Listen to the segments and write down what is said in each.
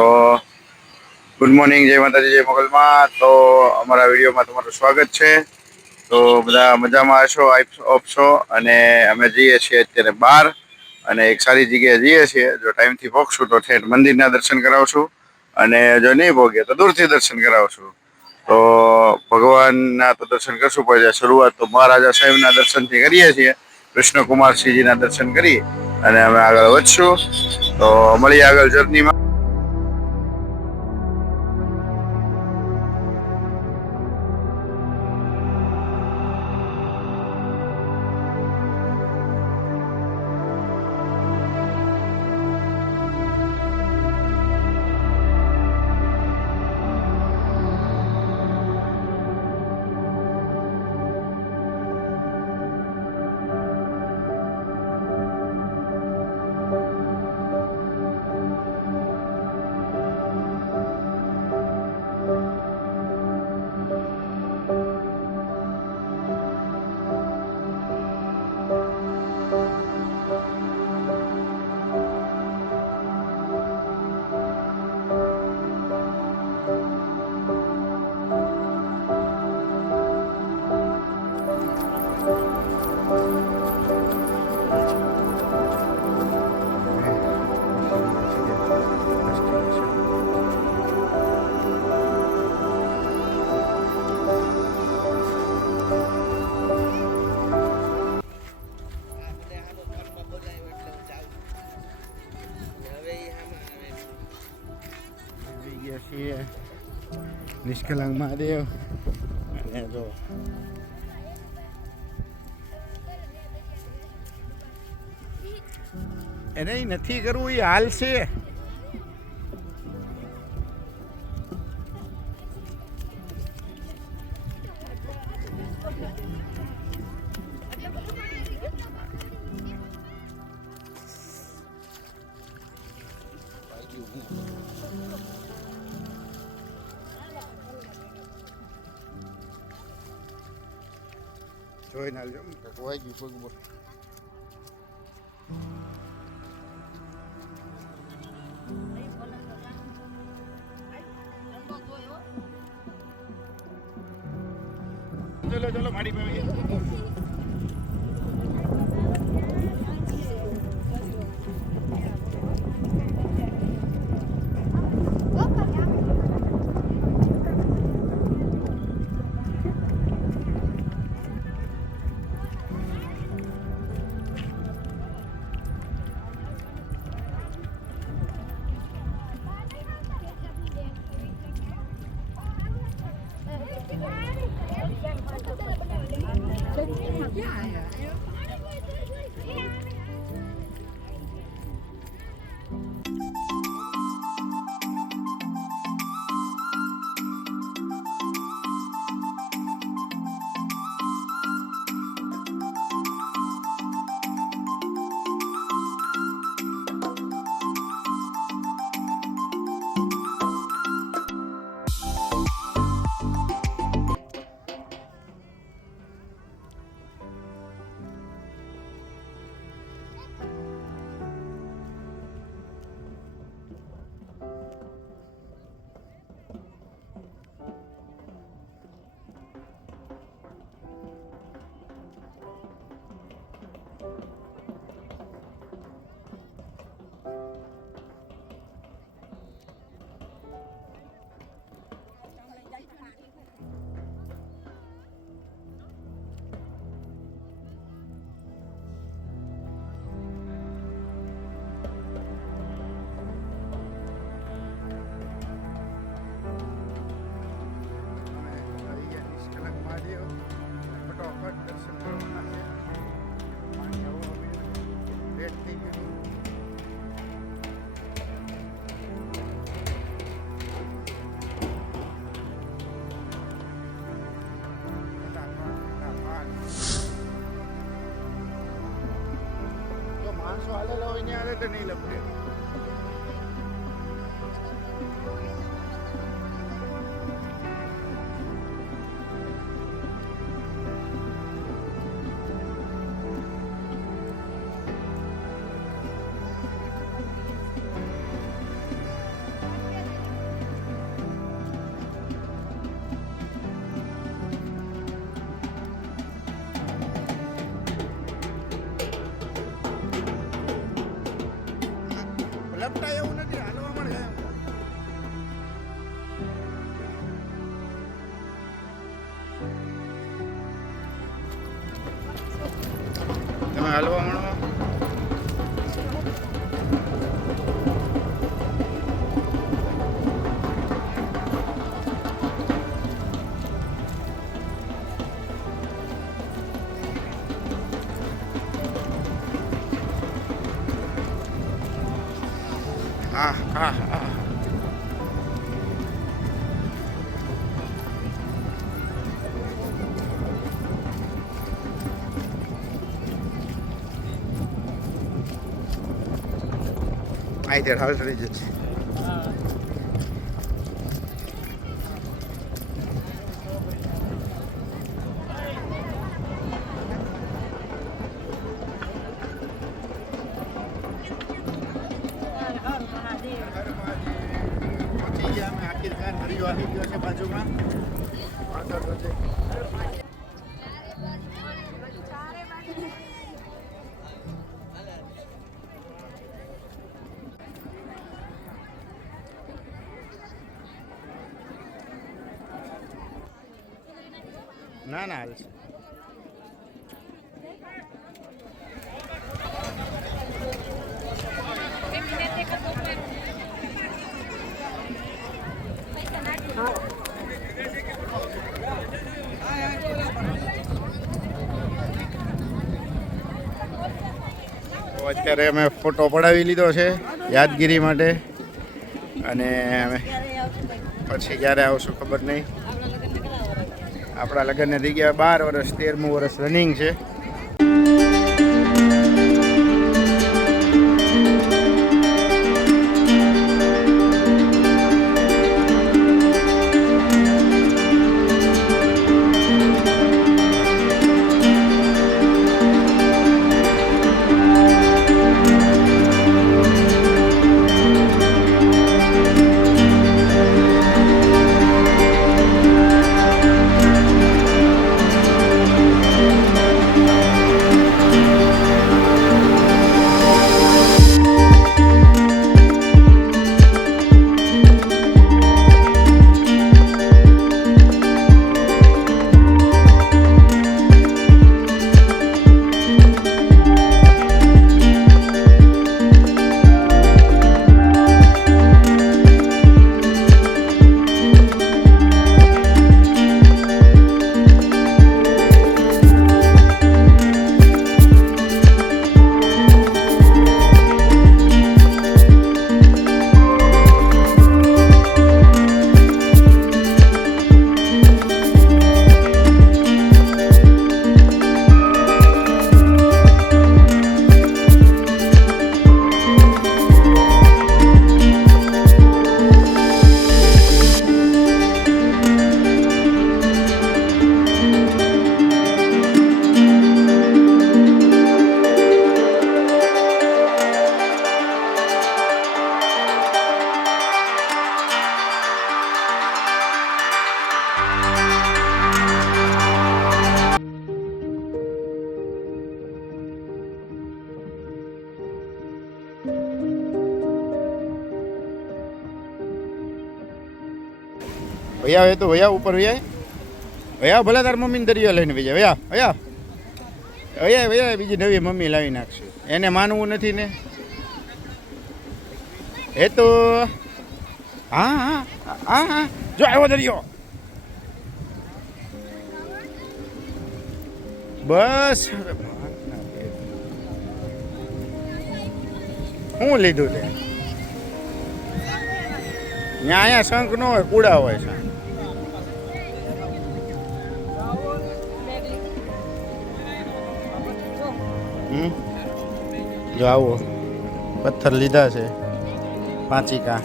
તો good morning, જય માતાજી, જય મોગલમાં. તો અમારા વિડીયોમાં તમારું સ્વાગત છે. તો બધા મજામાં હશો, આપશો. અને અમે જઈએ છીએ અત્યારે બહાર અને એક સારી જગ્યાએ જઈએ છીએ. જો ટાઈમથી પહોંચશું તો ઠેઠ મંદિરના દર્શન કરાવશું, અને જો નહીં પહોંચીએ તો દૂરથી દર્શન કરાવશું. તો ભગવાનના તો દર્શન કરશું, પણ શરૂઆત તો મહારાજા સાહેબના દર્શનથી કરીએ છીએ. કૃષ્ણકુમારસિંહજીના દર્શન કરી અને અમે આગળ વધશું. તો મળીએ આગળ જર્નીમાં. નિષ્કલંક મહાદેવ. અને જો એને નથી કરવું, એ હાલ છે. જોઈને હાલજો, વાઈ ગયું પગ. ચલો ચલો ગાડી પર. માણસો હાલેલા હોય ને હાલે તો નહીં લપડે. તમે હાલવા મળો. હા હા હા આઈ there હાલ રહી જશે. ના ના હાલ છે. તો અત્યારે અમે ફોટો પડાવી લીધો છે યાદગીરી માટે અને અમે પછી ક્યારે આવશું ખબર નહીં. આપણા લગ્નને થઈ ગયા 12 વર્ષ, 13મું વર્ષ રનિંગ છે. ભૈયા એ તો ભૈયા ઉપર ભૈયા ભલે તાર મમ્મીને દરિયો લઈને ભૈયા ભૈયા ભૈયા ભૈયા બીજી નવી મમ્મી લાવી નાખશું. એને માનવું નથી ને એ તો. હા હા હા હા જો આવ્યો દરિયો. બસ શું લીધું તે? ત્યાં અહીંયા શંખ ન હોય, કુડા હોય છે. જો આવો પથ્થર લીધા છે 5 કા.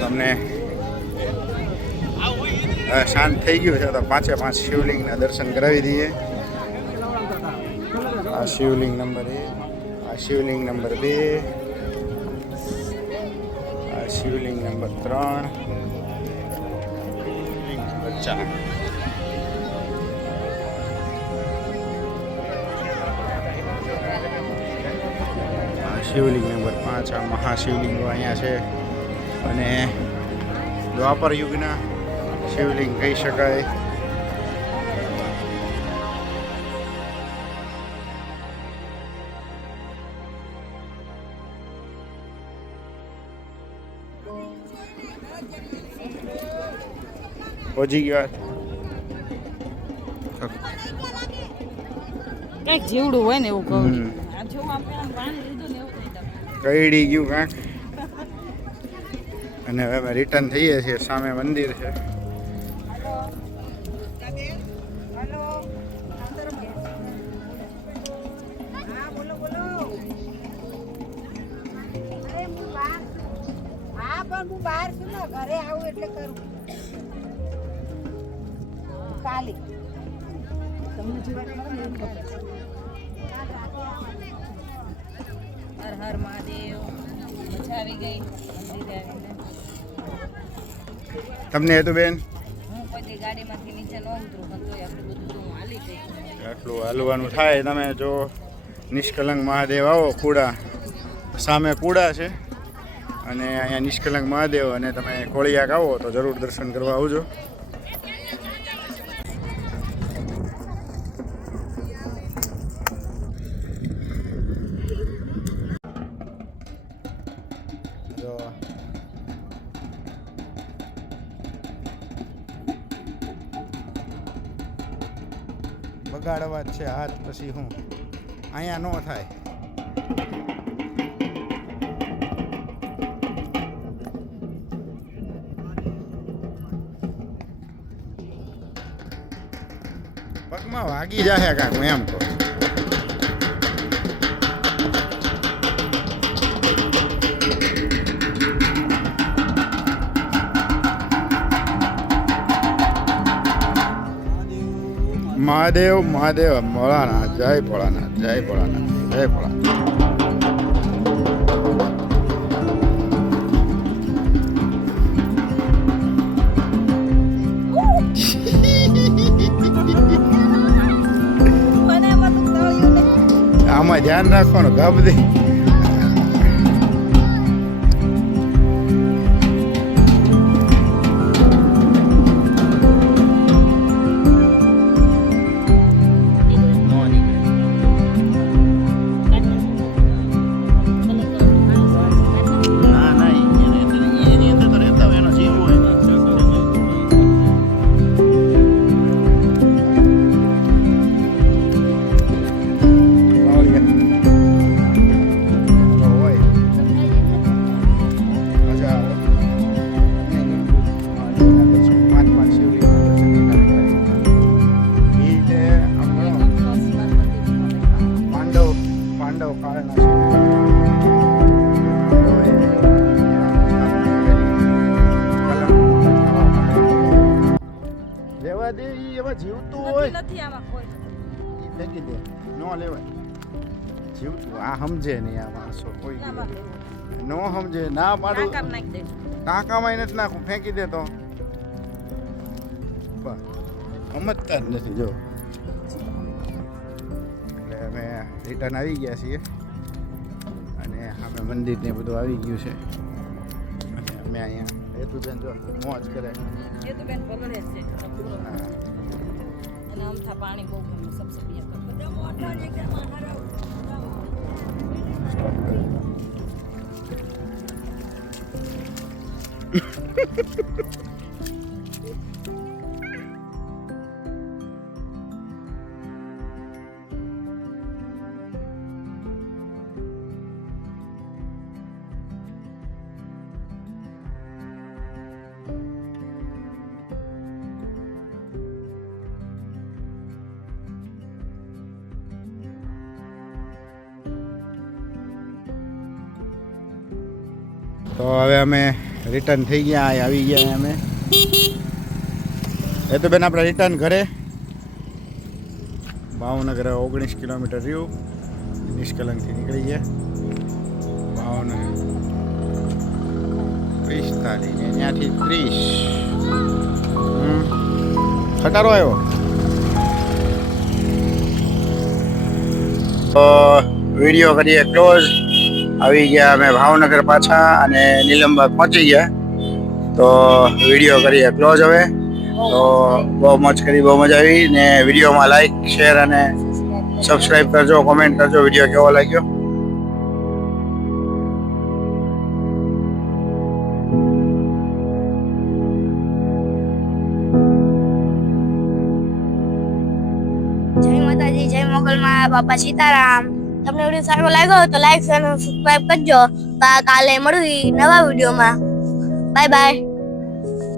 તમને શાંત થઈ ગયું છે તો 5 શિવલિંગના દર્શન કરાવી દઈએ. આ શિવલિંગ નંબર 1, આ શિવલિંગ નંબર 2, આ શિવલિંગ નંબર 3, શિવલિંગ નંબર 4. આ શિવલિંગ નંબર 5 આ મહાશિવલિંગો અહીંયા છે અને દ્વાપર યુગના શિવલિંગ કહી શકાય. પહોંચી ગયા કઈક જીવડું હોય ને એવું કહું કઈડી ગયું કાંક. અને હવે અમે રિટર્ન થઈએ છીએ. સામે મંદિર છે. ઘરે આવું એટલે કરું કાલે તમને જીવન હર હર મહાદેવ. મજા આવી ગઈ મંદિરે આવીને. તમને હતું બેન? હું કોઈ ગાડીમાંથી નીચે ન ઉતરું પણ તોય આટલું બધું તો હું હાલી ગઈ. આટલું હાલવાનું થાય. તમે જો નિષ્કલંક મહાદેવ આવો કુડા સામે કુડા છે અને અહીંયા નિષ્કલંક મહાદેવ અને તમે કોળિયાક આવો તો જરૂર દર્શન કરવા આવજો. જો બગાડવા જ છે હાથ પછી હું અહીંયા ન થાય. પગમાં વાગી જાય કાંક હું એમ કહું. મહાદેવ મહાદેવ ભોળાનાથ જય ભોળાનાથ જય ભોળાનાથ જય ભોળાનાથ. આમાં ધ્યાન રાખવાનું ગા બધી. જીવતું હોય નથી આમાં કોઈ ફેંકી દે ન લેવાય. જીવતું આ સમજે નહીં આ માણસો કોઈ નો સમજે. ના પાડું કાંકામાં નથી નાખું ફેંકી દે તો સમજતા જ નથી. જો એટલે અમે રિટર્ન આવી ગયા છીએ અને અમે મંદિર ને બધું આવી ગયું છે અને અમે અહીંયા હેતુબેન જો મોજ કરે. હેતુબેન પગડે છે અને અમથા પાણી બહુ ગમે સબસબિયા બધા મોટા જ એકદમ આહાર તો હવે અમે રિટર્ન થઈ ગયા. આવી ગયા અમે. એ તો બેન આપણે રિટર્ન ઘરે. ભાવનગર 19 કિલોમીટર રહ્યું. નિષ્કલંકથી નીકળી ગયા ભાવનગર 45 ત્યાંથી 30. ખટારો આવ્યો. વિડીયો કરીએ ક્લોઝ. આવી ગયા અમે ભાવનગર પાછા અને નીલમબાગ પહોંચી ગયા. તો વિડીયો કરીએ ક્લોઝ હવે. તો બહુ મોજ કરી, બહુ મજા આવી ને વિડીયોમાં લાઈક શેર અને સબસ્ક્રાઇબ કરજો, કોમેન્ટ કરજો વિડીયો કેવો લાગ્યો. જય માતાજી, જય મોગલમાં, બાપા સીતારામ. તમને વિડીયો સારો લાગ્યો હોય તો લાઈક અને સબસ્ક્રાઇબ કરજો. કાલે મળવી નવા વિડીયોમાં. Bye bye.